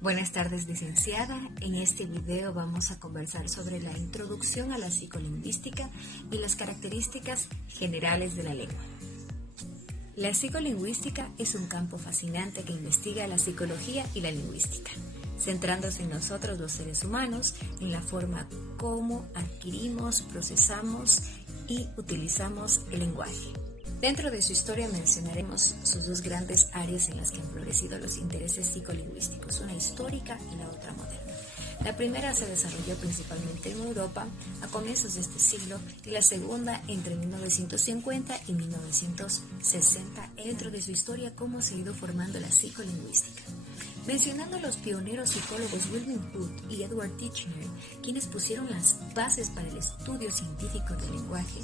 Buenas tardes, licenciada. En este video vamos a conversar sobre la introducción a la psicolingüística y las características generales de la lengua. La psicolingüística es un campo fascinante que investiga la psicología y la lingüística, centrándose en nosotros los seres humanos, en la forma como adquirimos, procesamos y utilizamos el lenguaje. Dentro de su historia mencionaremos sus dos grandes áreas en las que han florecido los intereses psicolingüísticos, una histórica y la otra moderna. La primera se desarrolló principalmente en Europa a comienzos de este siglo y la segunda entre 1950 y 1960, dentro de su historia cómo se ha ido formando la psicolingüística. Mencionando a los pioneros psicólogos William Hood y Edward Titchener, quienes pusieron las bases para el estudio científico del lenguaje,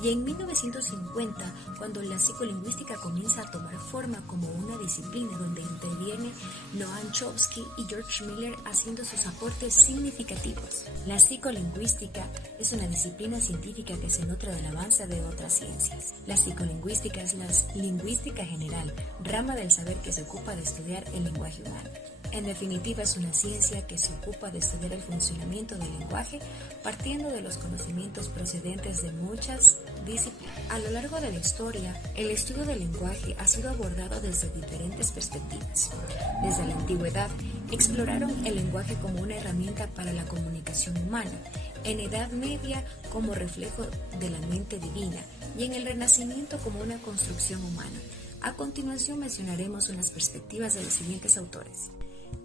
y en 1950, cuando la psicolingüística comienza a tomar forma como una disciplina donde interviene Noam Chomsky y George Miller haciendo sus aportes significativos. La psicolingüística es una disciplina científica que se nutre del avance de otras ciencias. La psicolingüística es la lingüística general, rama del saber que se ocupa de estudiar el lenguaje humano. En definitiva, es una ciencia que se ocupa de estudiar el funcionamiento del lenguaje partiendo de los conocimientos procedentes de muchas disciplinas. A lo largo de la historia, el estudio del lenguaje ha sido abordado desde diferentes perspectivas. Desde la antigüedad, exploraron el lenguaje como una herramienta para la comunicación humana, en Edad Media como reflejo de la mente divina y en el Renacimiento como una construcción humana. A continuación mencionaremos unas perspectivas de los siguientes autores.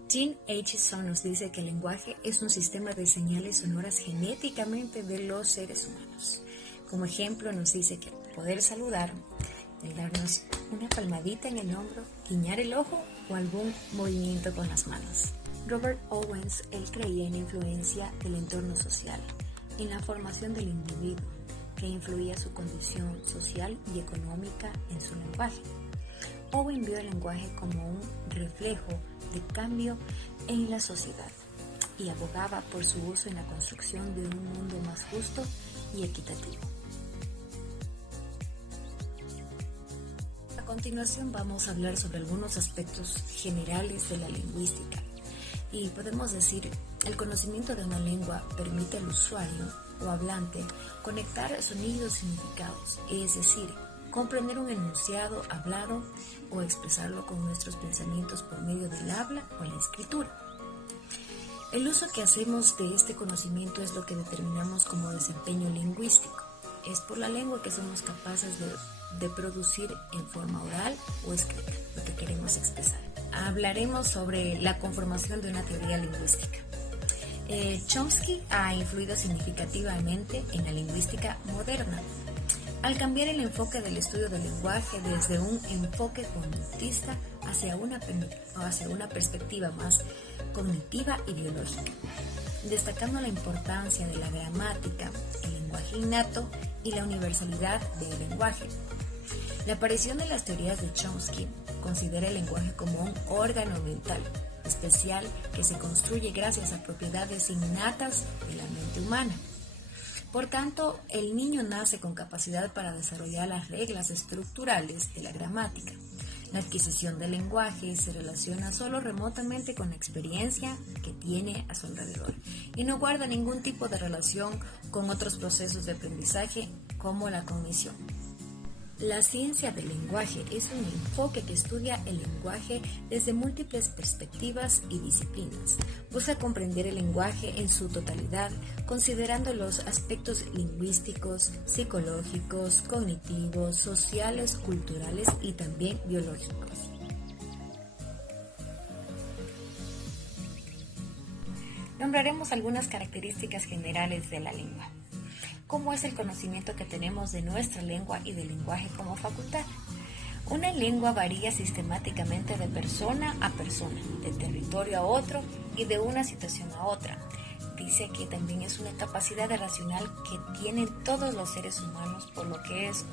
Jean Aitchison nos dice que el lenguaje es un sistema de señales sonoras genéticamente de los seres humanos. Como ejemplo nos dice que poder saludar, el darnos una palmadita en el hombro, guiñar el ojo o algún movimiento con las manos. Robert Owens, él creía en la influencia del entorno social, en la formación del individuo, que influía su condición social y económica en su lenguaje. Owen vio el lenguaje como un reflejo de cambio en la sociedad y abogaba por su uso en la construcción de un mundo más justo y equitativo. A continuación vamos a hablar sobre algunos aspectos generales de la lingüística y podemos decir, el conocimiento de una lengua permite al usuario o hablante conectar sonidos y significados, es decir, comprender un enunciado hablado o expresarlo con nuestros pensamientos por medio del habla o la escritura. El uso que hacemos de este conocimiento es lo que determinamos como desempeño lingüístico. Es por la lengua que somos capaces de producir en forma oral o escrita lo que queremos expresar. Hablaremos sobre la conformación de una teoría lingüística. Chomsky ha influido significativamente en la lingüística moderna, al cambiar el enfoque del estudio del lenguaje desde un enfoque conductista hacia una perspectiva más cognitiva y biológica, destacando la importancia de la gramática, el lenguaje innato y la universalidad del lenguaje. La aparición de las teorías de Chomsky considera el lenguaje como un órgano mental especial que se construye gracias a propiedades innatas de la mente humana. Por tanto, el niño nace con capacidad para desarrollar las reglas estructurales de la gramática. La adquisición del lenguaje se relaciona solo remotamente con la experiencia que tiene a su alrededor y no guarda ningún tipo de relación con otros procesos de aprendizaje como la cognición. La ciencia del lenguaje es un enfoque que estudia el lenguaje desde múltiples perspectivas y disciplinas. Busca comprender el lenguaje en su totalidad, considerando los aspectos lingüísticos, psicológicos, cognitivos, sociales, culturales y también biológicos. Nombraremos algunas características generales de la lengua. ¿Cómo es el conocimiento que tenemos de nuestra lengua y del lenguaje como facultad? Una lengua varía sistemáticamente de persona a persona, de territorio a otro y de una situación a otra. Dice que también es una capacidad racional que tienen todos los seres humanos, por lo que es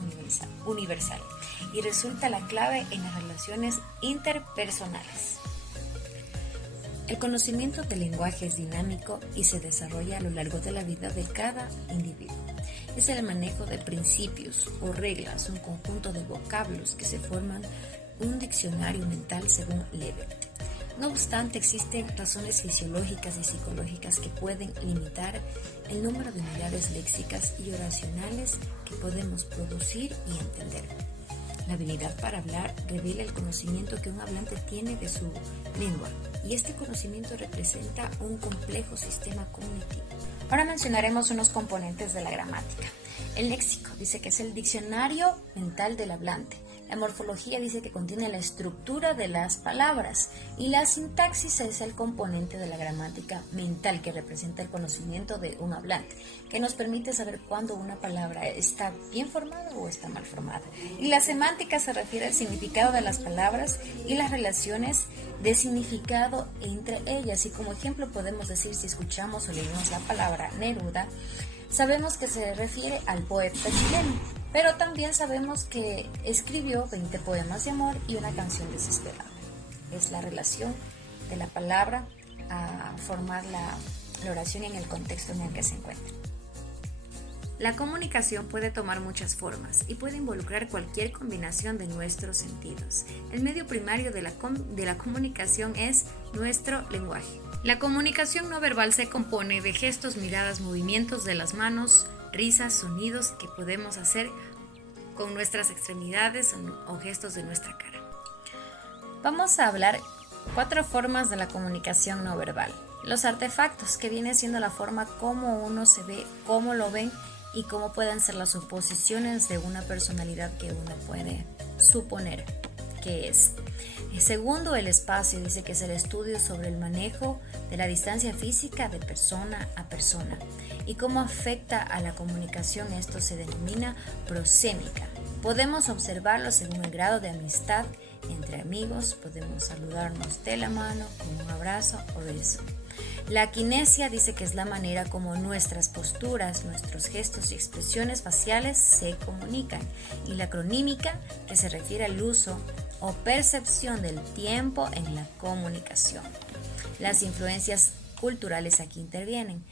universal y resulta la clave en las relaciones interpersonales. El conocimiento del lenguaje es dinámico y se desarrolla a lo largo de la vida de cada individuo. Es el manejo de principios o reglas, un conjunto de vocablos que se forman un diccionario mental según Leibniz. No obstante, existen razones fisiológicas y psicológicas que pueden limitar el número de unidades léxicas y oracionales que podemos producir y entender. La habilidad para hablar revela el conocimiento que un hablante tiene de su lengua, y este conocimiento representa un complejo sistema cognitivo. Ahora mencionaremos unos componentes de la gramática. El léxico dice que es el diccionario mental del hablante. La morfología dice que contiene la estructura de las palabras, y la sintaxis es el componente de la gramática mental que representa el conocimiento de un hablante, que nos permite saber cuándo una palabra está bien formada o está mal formada. Y la semántica se refiere al significado de las palabras y las relaciones de significado entre ellas, y como ejemplo podemos decir, si escuchamos o leemos la palabra Neruda, sabemos que se refiere al poeta chileno, pero también sabemos que escribió 20 poemas de amor y una canción desesperada. Es la relación de la palabra a formar la oración en el contexto en el que se encuentra. La comunicación puede tomar muchas formas y puede involucrar cualquier combinación de nuestros sentidos. El medio primario de la comunicación es nuestro lenguaje. La comunicación no verbal se compone de gestos, miradas, movimientos de las manos, risas, sonidos que podemos hacer con nuestras extremidades o gestos de nuestra cara. Vamos a hablar 4 formas de la comunicación no verbal. Los artefactos, que viene siendo la forma como uno se ve, cómo lo ven y cómo pueden ser las suposiciones de una personalidad que uno puede suponer que es. Segundo, el espacio, dice que es el estudio sobre el manejo de la distancia física de persona a persona y cómo afecta a la comunicación. Esto se denomina prosémica. Podemos observarlo según el grado de amistad entre amigos. Podemos saludarnos de la mano, con un abrazo o beso. La kinesia dice que es la manera como nuestras posturas, nuestros gestos y expresiones faciales se comunican. Y la cronímica, que se refiere al uso o percepción del tiempo en la comunicación. Las influencias culturales aquí intervienen.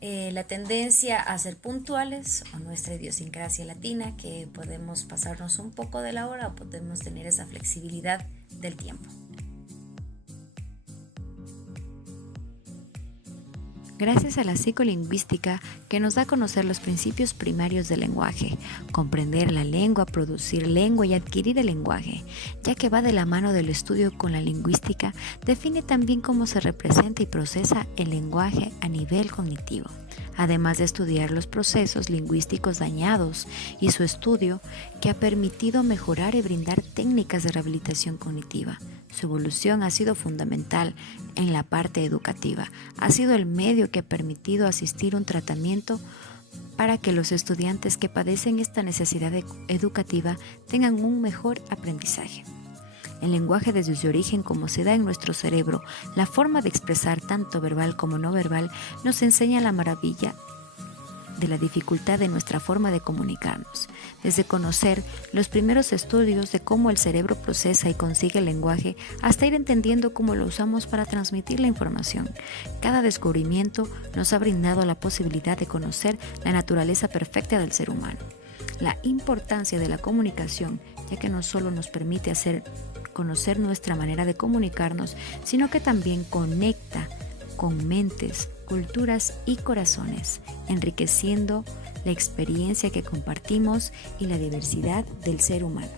La tendencia a ser puntuales o nuestra idiosincrasia latina, que podemos pasarnos un poco de la hora o podemos tener esa flexibilidad del tiempo. Gracias a la psicolingüística, que nos da a conocer los principios primarios del lenguaje, comprender la lengua, producir lengua y adquirir el lenguaje, ya que va de la mano del estudio con la lingüística, define también cómo se representa y procesa el lenguaje a nivel cognitivo. Además de estudiar los procesos lingüísticos dañados y su estudio, que ha permitido mejorar y brindar técnicas de rehabilitación cognitiva. Su evolución ha sido fundamental en la parte educativa. Ha sido el medio que ha permitido asistir a un tratamiento para que los estudiantes que padecen esta necesidad educativa tengan un mejor aprendizaje. El lenguaje, desde su origen, como se da en nuestro cerebro, la forma de expresar tanto verbal como no verbal, nos enseña la maravilla de la dificultad de nuestra forma de comunicarnos. Desde conocer los primeros estudios de cómo el cerebro procesa y consigue el lenguaje, hasta ir entendiendo cómo lo usamos para transmitir la información. Cada descubrimiento nos ha brindado la posibilidad de conocer la naturaleza perfecta del ser humano. La importancia de la comunicación, ya que no solo nos permite conocer nuestra manera de comunicarnos, sino que también conecta con mentes, culturas y corazones, enriqueciendo la experiencia que compartimos y la diversidad del ser humano.